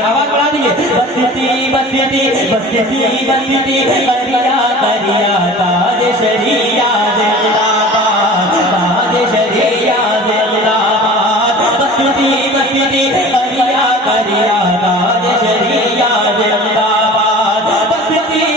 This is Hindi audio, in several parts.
आवाज बढ़ा दीजिए। करिया करिया ताज शरिया जिंदाबाद, ताज शरिया जिंदाबाद। करिया करिया ताज शरिया जिंदाबाद। करिया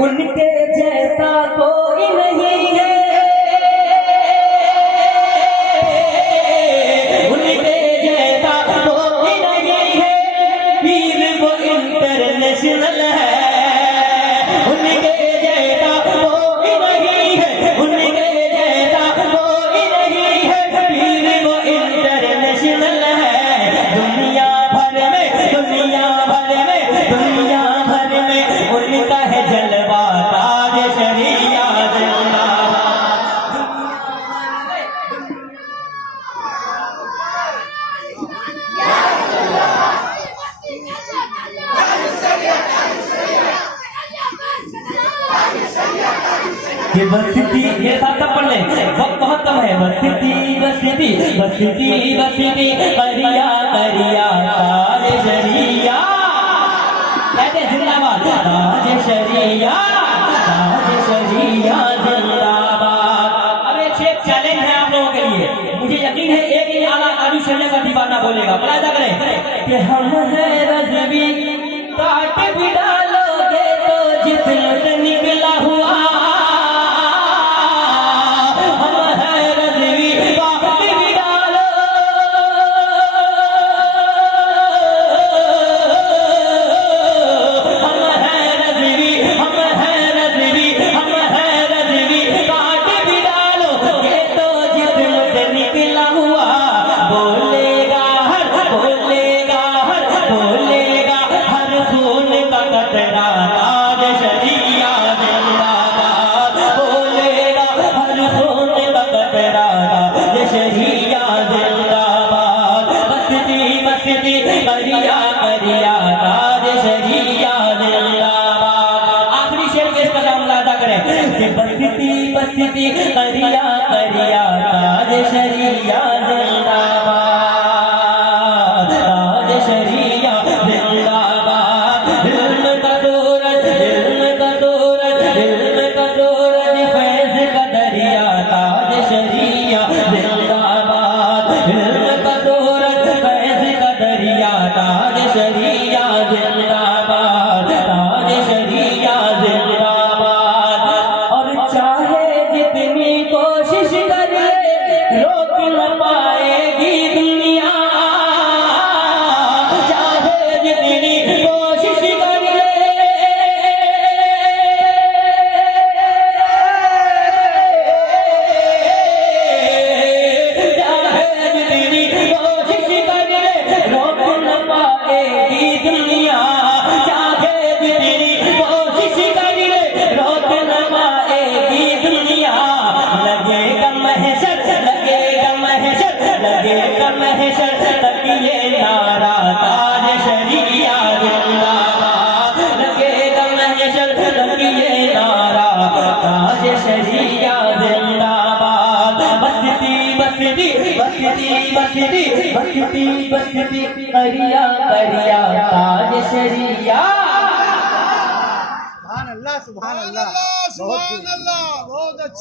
उनके जैसा कोई नहीं है, उनके जैसा कोई नहीं है, पीर वो इंटरनेशनल है। उनके जैसा कोई नहीं है, उनके जैसा कोई नहीं है, पीर वो इंटरनेशनल है। दुनिया भर में उनका है जलवा, ताज शरिया जिंदाबाद। ये बस्ती, ये साथ पढ़ लें, वक्त बहुत कम है। बस्ती करिया करिया ताज शरिया, कहते जिंदाबाद, ताज शरिया जिंदाबाद। अब एक चैलेंज है आप लोगों के लिए, मुझे यकीन है एक ही आला काजू शरिया का दीवाना बोलेगा। मुलाहिजा करें कि हम हैं रज़वी, काट भी डालोगे तो जिस्म से निकला हुआ। हम हैं रज़वी, काट भी डालो, हम हैं रज़वी, काट भी डालो ये तो जिस्म से निकला हुआ। बोलेगा हर खून का कतरा, ताज शरिया जिंदाबाद। बोलेगा हर खून का कतरा, ताज शरिया जिंदाबाद। बस्ती करिया करिया ताज शरिया जिंदाबाद। आखिरी शेर पेश कर रहा हूं, मुलाहिजा करें कि बस्ती करिया करिया ताज शरिया जिंदाबाद, ताज शरिया जिंदाबाद। इल्म का सूरज फैज़ का दरिया, ताज शरिया जिंदाबाद। इल्म का सूरज फैज़ का दरिया, ताज शरिया जिंदाबाद, ताज शरिया जिंदाबाद। और चाहे जितनी कोशिश करे रोक न पाएगी दुनिया, चाहे जितनी कोशिश करे, चाहे जितनी कोशिश करे रोक न पाएगी दुनिया, चाहे जितनी कोशिश करे रोक न पाएगी दुनिया। लगेगा महशर तक ये नारा, ताज शरिया जिंदाबाद। लगेगा महशर तक ये नारा, ताज शरिया जिंदाबाद। बस्ती करिया करिया ताज शरिया। सुभान अल्लाह, सुभान अल्लाह, बहुत अच्छे।